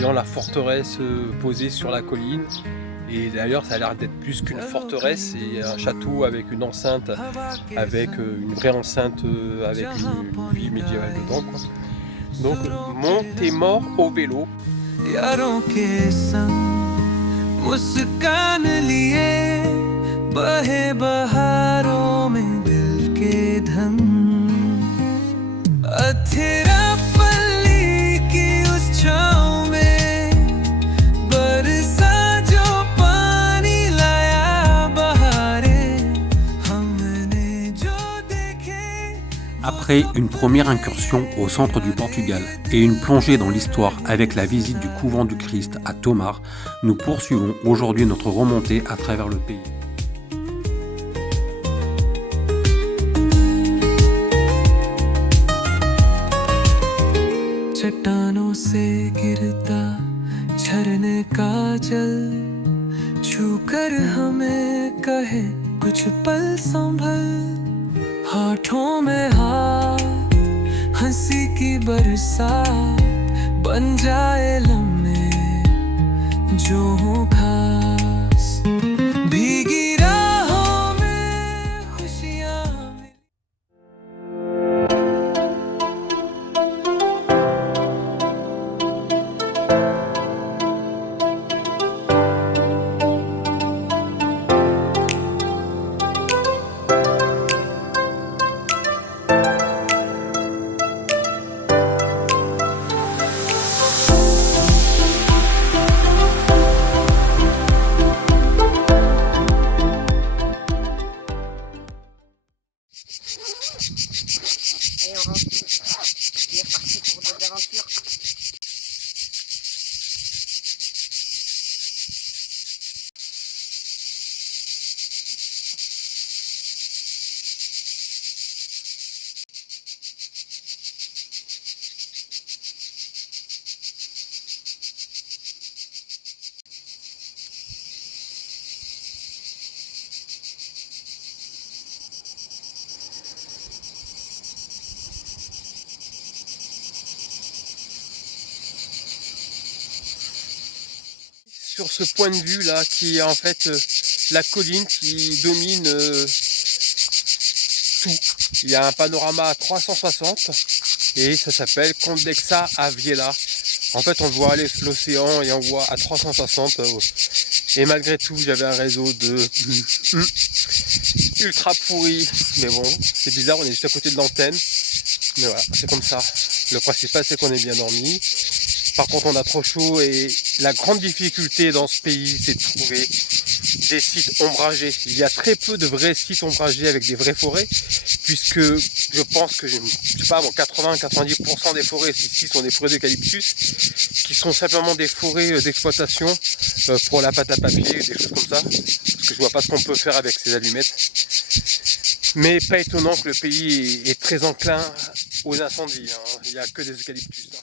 voyant la forteresse posée sur la colline. Et d'ailleurs, ça a l'air d'être plus qu'une forteresse, c'est un château avec une enceinte, avec une vraie enceinte, avec une ville médiévale dedans, quoi. Donc, Montémort au vélo. यारों के संग मुस्कान लिए बहे बहारों में दिल के धन अथेरा पल्ली की उस छाँव में बरसा जो पानी लाया बहारे हमने जो देखे. Après une première incursion au centre du Portugal et une plongée dans l'histoire avec la visite du couvent du Christ à Tomar, nous poursuivons aujourd'hui notre remontée à travers le pays. चट्टानों से गिरता झरने का जल छूकर हमें कहे कुछ पल संभल होठों में हाथ हंसी की बरसात बन जाए लम्हे जो हो खास भीगी राहों में खुशियाँ. Et on range tout. Il est reparti pour d'autres aventures. Sur ce point de vue là, qui est en fait la colline qui domine tout. Il y a un panorama à 360 et ça s'appelle Condexa a Viela. En fait, on voit aller l'océan et on voit à 360. Et malgré tout, j'avais un réseau de ultra pourri. Mais bon, c'est bizarre, on est juste à côté de l'antenne. Mais voilà, c'est comme ça. Le principal, c'est qu'on est bien dormi. Par contre, on a trop chaud et la grande difficulté dans ce pays, c'est de trouver des sites ombragés. Il y a très peu de vrais sites ombragés avec des vraies forêts, puisque je pense que, je sais pas, 80-90% des forêts ici sont des forêts d'eucalyptus, qui sont simplement des forêts d'exploitation pour la pâte à papier, des choses comme ça, parce que je vois pas ce qu'on peut faire avec ces allumettes. Mais pas étonnant que le pays est très enclin aux incendies, hein. Il n'y a que des eucalyptus, hein.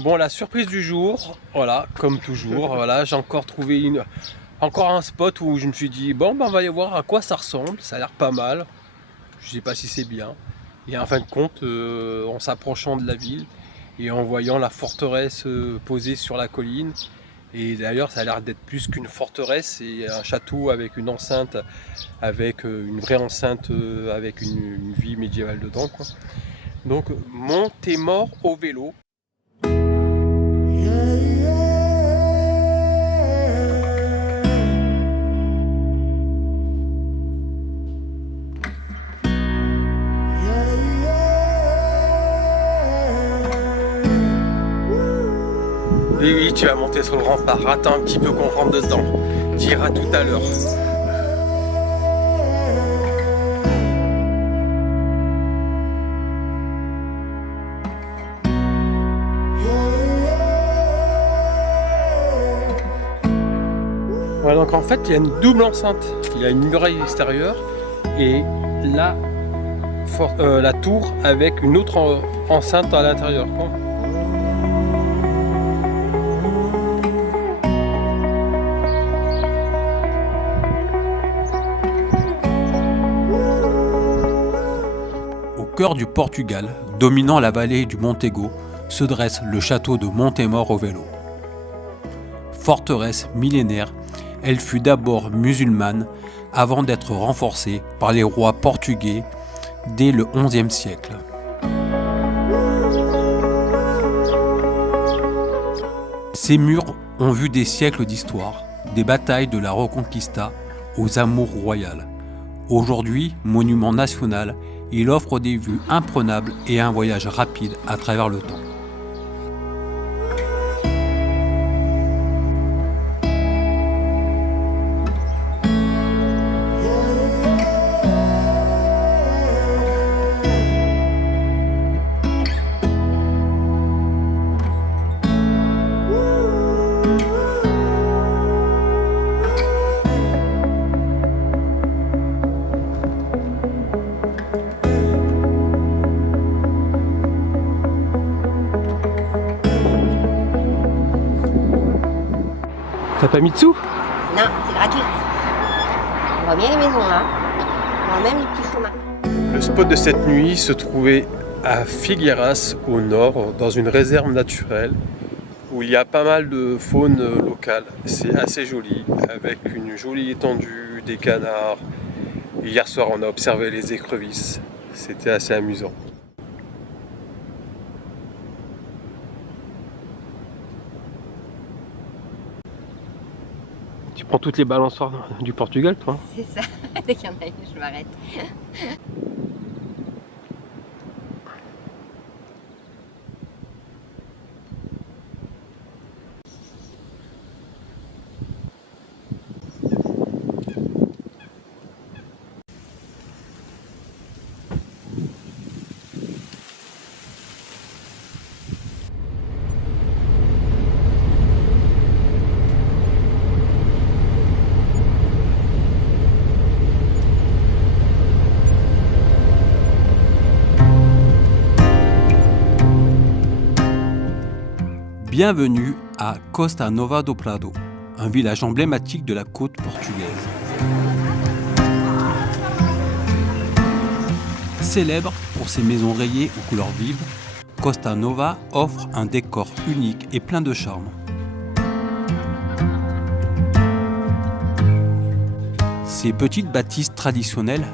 Bon, la surprise du jour, voilà, comme toujours, voilà, j'ai encore trouvé encore un spot où je me suis dit, bon, ben, on va aller voir à quoi ça ressemble, ça a l'air pas mal, je sais pas si c'est bien. Et en fin de compte, en s'approchant de la ville et en voyant la forteresse posée sur la colline, et d'ailleurs ça a l'air d'être plus qu'une forteresse, c'est un château avec une enceinte, avec une vraie enceinte, avec une ville médiévale dedans, quoi. Donc, Montémort au vélo. Oui, tu vas monter sur le rempart. Attends un petit peu qu'on rentre dedans. Tu iras tout à l'heure. Voilà, donc en fait, il y a une double enceinte. Il y a une muraille extérieure et la tour avec une autre enceinte à l'intérieur, quoi. cœur du Portugal, dominant la vallée du Montego, se dresse le château de Montemor au Velo. Forteresse millénaire, elle fut d'abord musulmane avant d'être renforcée par les rois portugais dès le XIe siècle. Ces murs ont vu des siècles d'histoire, des batailles de la Reconquista aux amours royales. Aujourd'hui, monument national, il offre des vues imprenables et un voyage rapide à travers le temps. T'as pas mis de sous? Non, c'est gratuit. On voit bien les maisons là. On voit même les petits chemins. Le spot de cette nuit se trouvait à Figueras au nord, dans une réserve naturelle où il y a pas mal de faune locale. C'est assez joli, avec une jolie étendue, des canards. Hier soir, on a observé les écrevisses. C'était assez amusant. Tu prends toutes les balançoires du Portugal, toi? C'est ça. Dès qu'il y en a une, je m'arrête. Bienvenue à Costa Nova do Prado, un village emblématique de la côte portugaise. Célèbre pour ses maisons rayées aux couleurs vives, Costa Nova offre un décor unique et plein de charme. Ces petites bâtisses traditionnelles,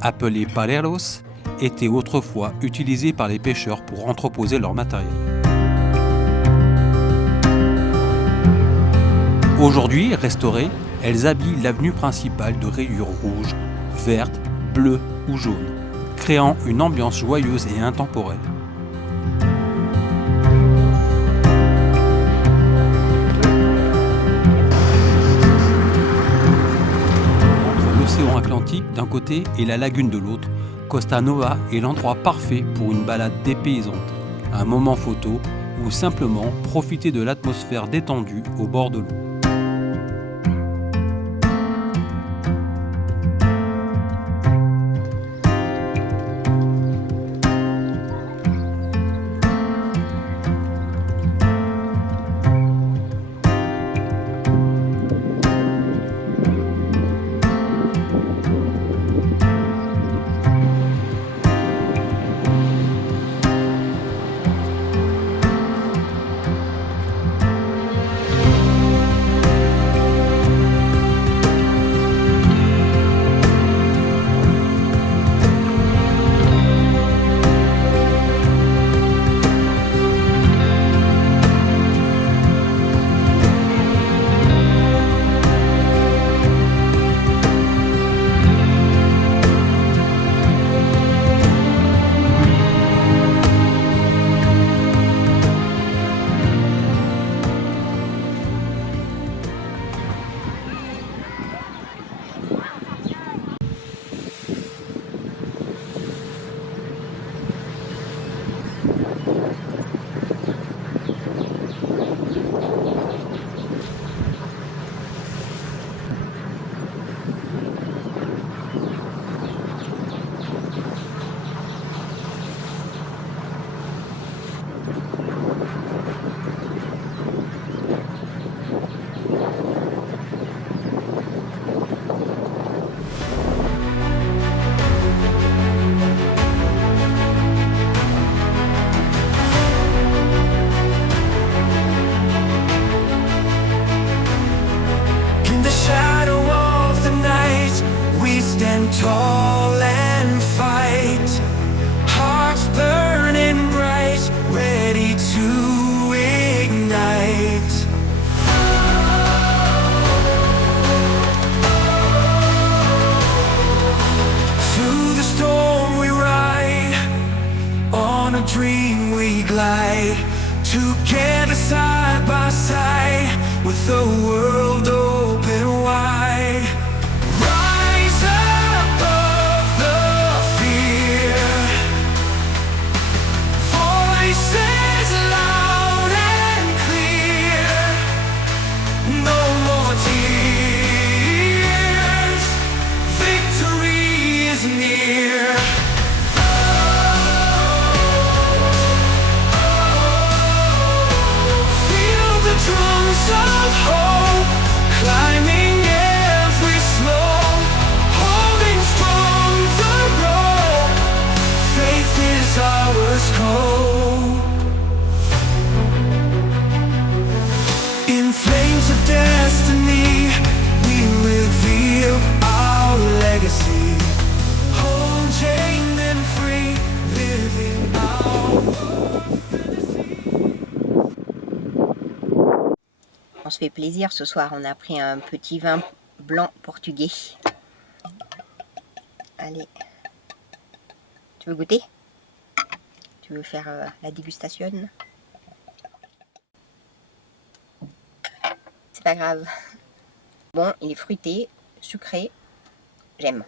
appelées pareros, étaient autrefois utilisées par les pêcheurs pour entreposer leur matériel. Aujourd'hui restaurées, elles habillent l'avenue principale de rayures rouges, vertes, bleues ou jaunes, créant une ambiance joyeuse et intemporelle. Entre l'océan Atlantique d'un côté et la lagune de l'autre, Costa Nova est l'endroit parfait pour une balade dépaysante, un moment photo ou simplement profiter de l'atmosphère détendue au bord de l'eau. glide together side by side with the world open wide. Rise above the fear, voices loud and clear. No more tears, victory is near. Feel the drums of hope climbing every slope, holding strong the rope. Faith is our scope. In flames of destiny, we reveal our legacy. Unchained and free, living our On se fait plaisir ce soir, on a pris un petit vin blanc portugais. Allez. Tu veux goûter? Tu veux faire la dégustation? C'est pas grave. Bon, il est fruité, sucré, j'aime.